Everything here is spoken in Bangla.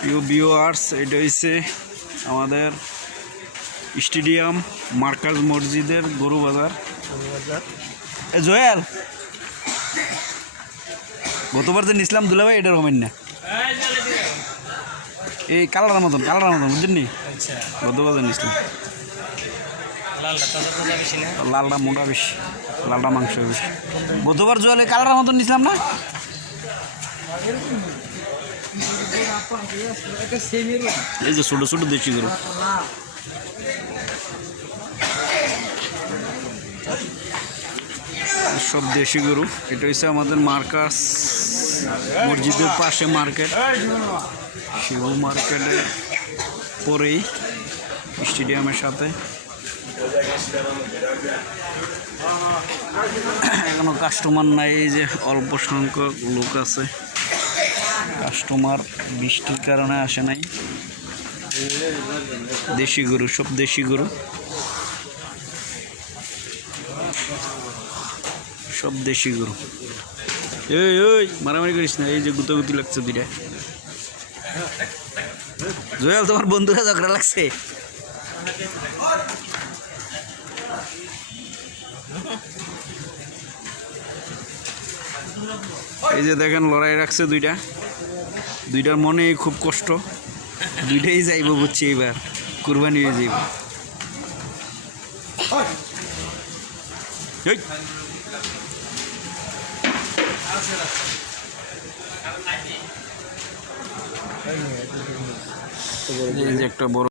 প্রিয় ভিউয়ার্স, এটা হচ্ছে আমাদের স্টেডিয়াম মার্কাজ মসজিদের গরু বাজার। এ জয়েল, গতবার যে নিছিলাম দুলাভাই এটা রকমের না, এই কালার মতন বুঝছেন নি? গতবার যে নিছিলাম লালটা মোটা বেশি, লালটা মাংস বেশি। গতবার জয়েল এই কালার মতন নিছিলাম না? এই যে ছোট ছোট দেশি গরু, সব দেশি গরু। এটা হচ্ছে আমাদের মার্কাস মসজিদের পাশে মার্কেট, শিব মার্কেটের পরেই স্টেডিয়ামের সাথে। এখনো কাস্টমার নাই, এই যে অল্প সংখ্যক লোক আছে, কাস্টমার বৃষ্টির কারণে আসে নাই। দেশি গরু, সব দেশি গরু, সব দেশি গরু। এই মারামারি করিস না, এই যে গুতাগুতি লাগছে দুইটা। জয়াল, তোমার বন্ধুরা ঝগড়া লাগছে? এই যে দেখেন লড়াই রাখছে দুইটার মনে খুব কষ্ট, দুইটাই যাইব বুঝছি, এবার কুরবানি হয়ে যাইব। এই যে একটা বড়